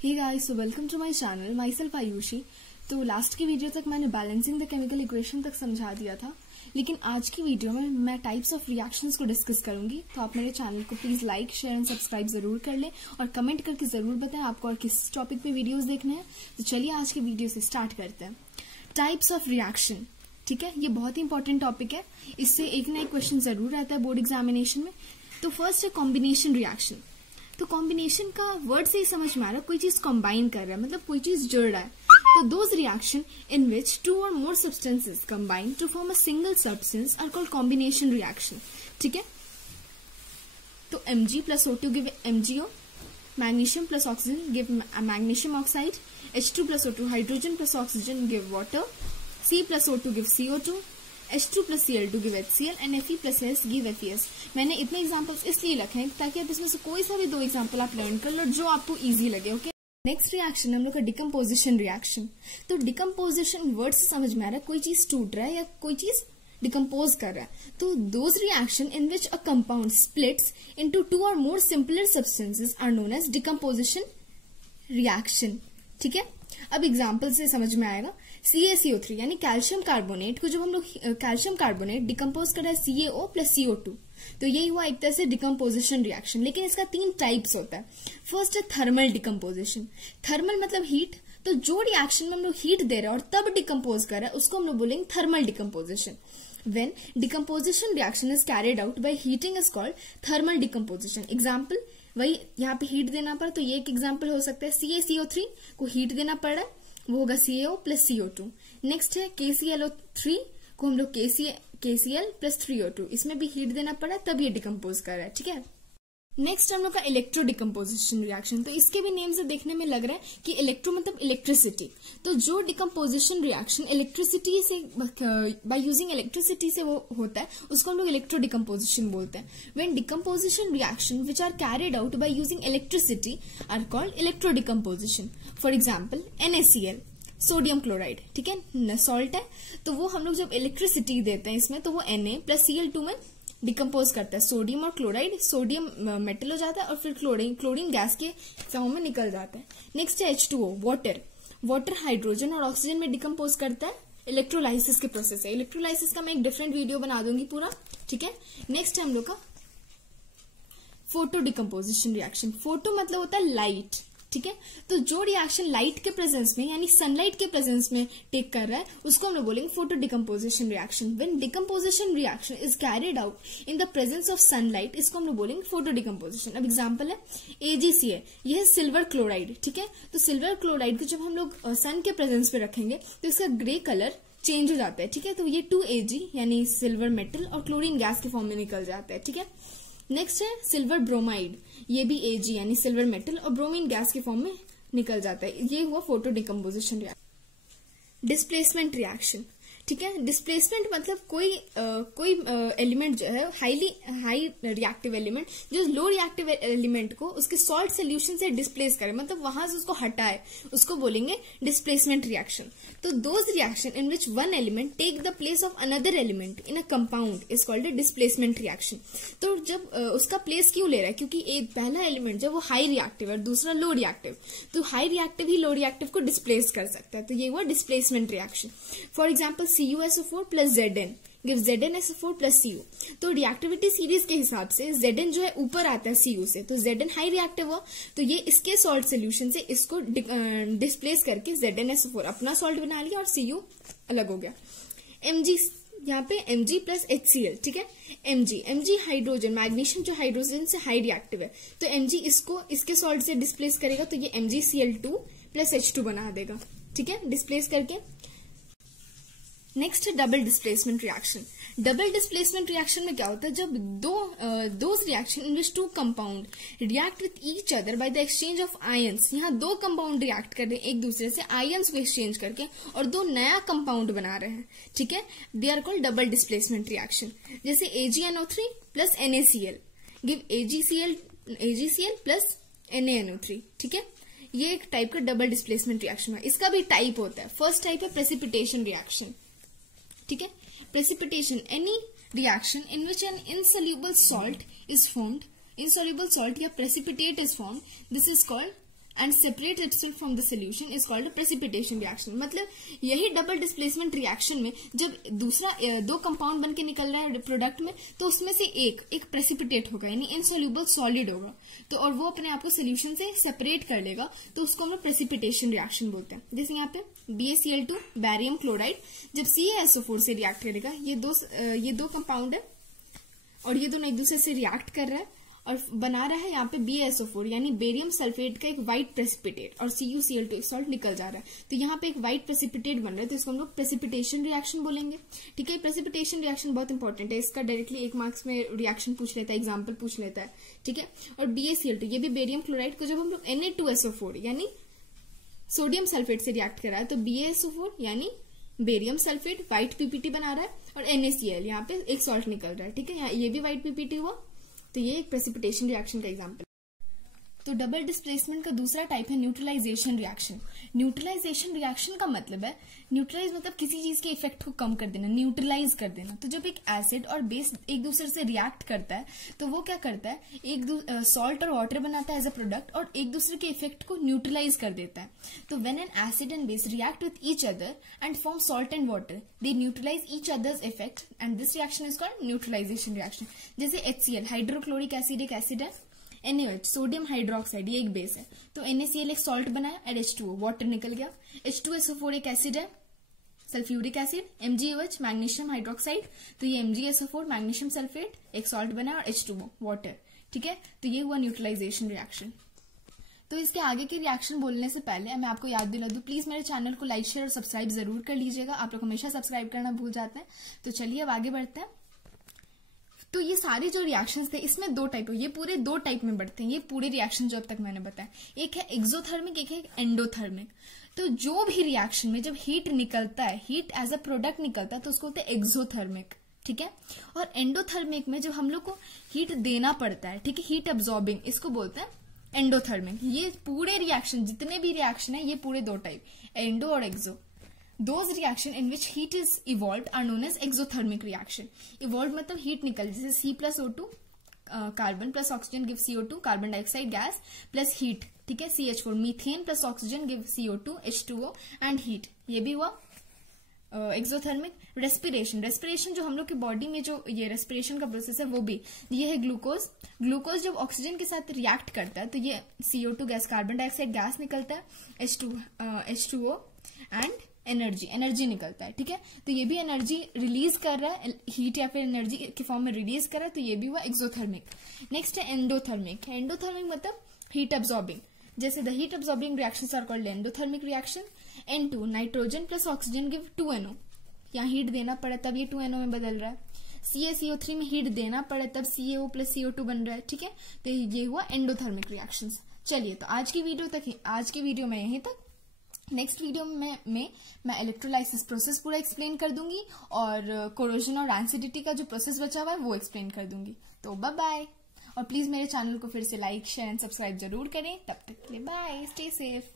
Hey guys, so welcome to my channel. Myself Ayushi. तो last की video तक मैंने बैलेंसिंग द केमिकल इक्वेशन तक समझा दिया था, लेकिन आज की वीडियो में मैं टाइप्स ऑफ रिएक्शंस को डिस्कस करूंगी। तो आप मेरे चैनल को please like, share and subscribe जरूर कर लें और कमेंट करके जरूर बताएं आपको और किस टॉपिक पे वीडियोस देखने हैं। तो चलिए आज की वीडियो से स्टार्ट करते हैं। टाइप्स ऑफ रिएक्शन, ठीक है, ये बहुत ही इंपॉर्टेंट टॉपिक है। इससे एक ना एक क्वेश्चन जरूर रहता है बोर्ड एग्जामिनेशन में। तो फर्स्ट है कॉम्बिनेशन रिएक्शन। तो कॉम्बिनेशन का वर्ड से ही समझ में आ रहा है कोई चीज कंबाइन कर रहा है, मतलब कोई चीज जुड़ रहा है। तो those reaction in which two और more substances combine to form a single substance are called combination reaction, ठीक है। तो Mg plus O2 give MgO, magnesium plus oxygen give magnesium oxide, H2 plus O2 hydrogen plus oxygen give water, C plus O2 give CO2, H2 plus Cl2 give HCl and Fe plus S give FeS। मैंने इतने examples इसलिए लिखे हैं ताकि आप इसमें से कोई सा भी दो एग्जांपल आप लर्न कर लो जो आपको इजी लगे, ओके। नेक्स्ट रिएक्शन हम लोग का डिकम्पोजिशन रिएक्शन। तो डिकम्पोजिशन वर्ड से समझ में आ रहा है कोई चीज टूट रहा है या कोई चीज डिकम्पोज कर रहा है। तो those reaction in which a compound splits into two और more simpler substances are known as decomposition reaction, ठीक है। अब एग्जाम्पल से समझ में आएगा। CaCO3 यानी कैल्शियम कार्बोनेट को जब हम लोग कैल्शियम कार्बोनेट डिकम्पोज कर रहा है CaO प्लस CO2, तो यही हुआ एक तरह से डिकम्पोजिशन रिएक्शन। लेकिन इसका 3 टाइप्स होता है। फर्स्ट है थर्मल डिकम्पोजिशन। थर्मल मतलब हीट। तो जो रिएक्शन में हम लोग हीट दे रहे हैं और तब डिकम्पोज कर रहे हैं उसको हम लोग बोलेंगे thermal decomposition. When decomposition reaction is carried out by heating is called thermal decomposition. Example, वही यहाँ पे हीट देना पड़ा तो ये एक एग्जाम्पल हो सकता है। CaCO3 को हीट देना पड़ रहा है, वो होगा CaO प्लस CO2। नेक्स्ट है KClO3 को हम लोग KCl प्लस 3O2, इसमें भी हीट देना पड़ा तब ये डिकम्पोज कर रहा है, ठीक है। नेक्स्ट हम लोग का इलेक्ट्रो डिकम्पोजिशन रिएक्शन। तो इसके भी नेम से देखने में लग रहा है कि इलेक्ट्रो मतलब इलेक्ट्रिसिटी। तो जो डिकम्पोजिशन रिएक्शन इलेक्ट्रिसिटी से बाय यूजिंग इलेक्ट्रिसिटी से वो होता है उसको हम लोग इलेक्ट्रो डिकम्पोजिशन बोलते हैं। When decomposition reaction which are carried out by using electricity are called electro decomposition. For example NaCl, sodium chloride, ठीक है, सॉल्ट है। तो वो हम लोग जब इलेक्ट्रिसिटी देते हैं इसमें तो वो Na प्लस Cl2 में डिकम्पोज करता है सोडियम और क्लोराइड। सोडियम मेटल हो जाता है और फिर क्लोरीन गैस के फॉर्म में निकल जाता है। नेक्स्ट है H2O, वाटर हाइड्रोजन और ऑक्सीजन में डिकम्पोज करता है। इलेक्ट्रोलाइसिस के प्रोसेस है। इलेक्ट्रोलाइसिस का मैं एक डिफरेंट वीडियो बना दूंगी पूरा, ठीक है। नेक्स्ट है हम लोग का फोटो डिकम्पोजिशन रिएक्शन। फोटो मतलब होता है लाइट, ठीक है। तो जो रिएक्शन लाइट के प्रेजेंस में यानी सनलाइट के प्रेजेंस में टेक कर रहा है उसको हम लोग बोलेंगे photo decomposition reaction. When decomposition reaction is carried out in the presence of sunlight, इसको हम लोग बोलेंगे फोटो डिकम्पोजिशन। अब एग्जांपल है AgCl, यह है सिल्वर क्लोराइड, ठीक है। तो सिल्वर क्लोराइड को जब हम लोग सन के प्रेजेंस पे रखेंगे तो इसका ग्रे कलर चेंज हो जाता है, ठीक है। तो ये 2Ag यानी सिल्वर मेटल और क्लोरीन गैस के फॉर्म में निकल जाता है, ठीक है। नेक्स्ट है सिल्वर ब्रोमाइड, ये भी Ag यानी सिल्वर मेटल और ब्रोमीन गैस के फॉर्म में निकल जाता है। ये हुआ photo decomposition reaction. Displacement reaction, ठीक है। डिस्प्लेसमेंट मतलब कोई एलिमेंट जो है हाई रिएक्टिव एलिमेंट जो लो रिएक्टिव एलिमेंट को उसके सॉल्ट सोल्यूशन से डिस्प्लेस करे, मतलब वहां से उसको हटाए, उसको बोलेंगे डिस्प्लेसमेंट रिएक्शन। तो those reaction in which one element take the place of another element in a compound is called a displacement reaction. तो जब उसका प्लेस क्यों ले रहा है, क्योंकि एक पहला एलिमेंट जब वो हाई रिएक्टिव है और दूसरा लो रिएक्टिव, तो हाई रिएक्टिव ही लो रिएक्टिव को डिस्प्लेस कर सकता है। तो ये हुआ displacement reaction. For example CuSO4 plus Zn give ZnSO4 plus Cu। तो रिएक्टिविटी सीरीज के हिसाब से Zn जो है ऊपर आता है Cu से, तो Zn हाई रिएक्टिव हुआ तो ये इसके सॉल्ट सोल्यूशन से इसको डिस्प्लेस करके ZnSO4 अपना सॉल्ट बना लिया और Cu अलग हो गया। Mg, यहाँ पे Mg प्लस HCl, ठीक है। Mg हाइड्रोजन, मैग्नीशियम जो हाइड्रोजन से हाई रिएक्टिव है, तो Mg इसको इसके सॉल्ट से डिस्प्लेस करेगा तो ये MgCl2 प्लस H2 बना देगा, ठीक है, डिस्प्लेस करके। नेक्स्ट है double displacement reaction. Double displacement reaction में क्या होता है, जब दो reaction in which two compound react with each other by the exchange of ions. यहाँ दो कंपाउंड रिएक्ट कर रहे हैं एक दूसरे से आयंस को एक्सचेंज करके और दो नया कंपाउंड बना रहे हैं, ठीक है। They are called double displacement reaction. जैसे AgNO3 plus NaCl give AgCl plus NaNO3, ठीक है। ये एक टाइप का डबल डिस्प्लेसमेंट रिएक्शन है। इसका भी टाइप होता है। फर्स्ट टाइप है प्रेसिपिटेशन रिएक्शन, ठीक है। Precipitation any reaction in which N insoluble salt is formed, insoluble salt या precipitate is formed, this is called and separates itself from the solution is called a precipitation reaction। मतलब यही double displacement reaction में जब दो compound बन के निकल रहा है प्रोडक्ट में, तो उसमें से एक प्रेसिपिटेट होगा, यानी इनसोल्यूबल सॉलिड होगा, तो और वो अपने आप को सोल्यूशन से सेपरेट कर लेगा, तो उसको हम लोग प्रेसिपिटेशन रिएक्शन बोलते हैं। जैसे यहाँ पे BaCl2 बैरियम क्लोराइड जब CaSO4 से रिएक्ट करेगा, ये दो कंपाउंड है और ये दोनों एक दूसरे से रिएक्ट कर रहा है और बना रहा है यहाँ पे BaSO4 यानी बेरियम सल्फेट का एक व्हाइट प्रेसिपिटेट, और CuCl2 एक सॉल्ट निकल जा रहा है, तो यहाँ पे एक व्हाइट प्रेसिपिटेट बन रहा है, तो इसको हम लोग प्रेसिपिटेशन रिएक्शन बोलेंगे। ठीक है, प्रेसिपिटेशन रिएक्शन बहुत इंपॉर्टेंट है, इसका डायरेक्टली 1 मार्क्स में रिएक्शन पूछ लेता है, एग्जाम्पल पूछ लेता है। ठीक है, और BaCl2 ये भी बेरियम क्लोराइड को जब हम लोग Na2SO4 यानी सोडियम सल्फेट से रिएक्ट कर रहा है, तो BaSO4 यानी बेरियम सल्फेट व्हाइट PPT बना रहा है, और NaCl यहाँ पे एक सॉल्ट निकल रहा है। ठीक है, यहाँ ये भी व्हाइट PPT हुआ, तो ये एक प्रेसिपिटेशन रिएक्शन का एग्जांपल। तो डबल डिस्प्लेसमेंट का दूसरा टाइप है न्यूट्रलाइजेशन रिएक्शन। न्यूट्रलाइजेशन रिएक्शन का मतलब है, न्यूट्रलाइज मतलब किसी चीज के इफेक्ट को कम कर देना, न्यूट्रलाइज कर देना। तो जब एक एसिड और बेस एक दूसरे से रिएक्ट करता है, तो वो क्या करता है, एक सॉल्ट और वाटर बनाता है एज अ प्रोडक्ट और एक दूसरे के इफेक्ट को न्यूट्रलाइज कर देता है। तो when an acid and base react with each other and form salt and water, they neutralize each other's effect and this reaction is called neutralization reaction. जैसे HCl हाइड्रोक्लोरिक एसिड एक acid है, NaOH sodium hydroxide ये एक base है, तो NaCl एक salt बनाया, और H2O वाटर निकल गया। H2SO4 एक एसिड है, sulphuric acid, MgOH magnesium hydroxide, तो ये MgSO4 मैग्नीशियम सल्फेट एक सॉल्ट बनाया, और H2O वाटर। ठीक है, तो ये हुआ न्यूट्रलाइजेशन रिएक्शन। तो इसके आगे के रिएक्शन बोलने से पहले मैं आपको याद दिला दूं, प्लीज मेरे चैनल को लाइक शेयर और सब्सक्राइब जरूर कर लीजिएगा, आप लोग हमेशा सब्सक्राइब करना भूल जाते हैं। तो चलिए अब आगे बढ़ते हैं। तो ये सारे जो रिएक्शंस थे इसमें 2 टाइप, ये पूरे 2 टाइप में बढ़ते हैं, ये पूरे रिएक्शन जो अब तक मैंने बताया, एक है एक्सोथर्मिक, एक है एंडोथर्मिक। तो जो भी रिएक्शन में जब हीट निकलता है, हीट एज अ प्रोडक्ट निकलता है, तो उसको बोलते हैं एक्सोथर्मिक। ठीक है, और एंडोथर्मिक में जब हम लोग को हीट देना पड़ता है, ठीक है, हीट अब्सॉर्बिंग, इसको बोलते हैं एंडोथर्मिक। ये पूरे रिएक्शन जितने भी रिएक्शन है, ये पूरे 2 टाइप, एंडो और एक्सो। Those reaction in which heat is evolved are known as exothermic reaction. Evolved मतलब heat निकल, जैसे C plus O2 carbon plus oxygen give CO2 carbon dioxide gas plus heat. ठीक है, CH4 methane plus oxygen give CO2 H2O and heat, ये भी हुआ exothermic. Respiration जो हम लोग के बॉडी में जो ये रेस्पिरेशन का प्रोसेस है, वो भी ये है ग्लूकोज जब ऑक्सीजन के साथ रिएक्ट करता है, तो ये CO2 gas carbon dioxide gas निकलता है, H2O एंड एनर्जी निकलता है। ठीक है, तो ये भी एनर्जी रिलीज कर रहा है, हीट या फिर एनर्जी के फॉर्म में रिलीज कर रहा है, तो ये भी हुआ एक्सोथर्मिक। नेक्स्ट है एंडोथर्मिक। एंडोथर्मिक मतलब हीट अब्सॉर्बिंग, जैसे the heat absorbing reactions are called endothermic reaction. N2 nitrogen plus oxygen give 2NO, यहाँ हीट देना पड़ा तब ये 2NO में बदल रहा है। CaCO3 में हीट देना पड़ा तब CaO प्लस CO2 बन रहा है। ठीक है, तो ये हुआ एंडोथर्मिक रिएक्शंस। चलिए, तो आज की वीडियो में यहीं तक। नेक्स्ट वीडियो में मैं इलेक्ट्रोलाइसिस प्रोसेस पूरा एक्सप्लेन कर दूंगी, और कोरोजन और एसिडिटी का जो प्रोसेस बचा हुआ है वो एक्सप्लेन कर दूंगी। तो बाय बाय, और प्लीज मेरे चैनल को फिर से लाइक शेयर एंड सब्सक्राइब जरूर करें। तब तक के लिए बाय, स्टे सेफ।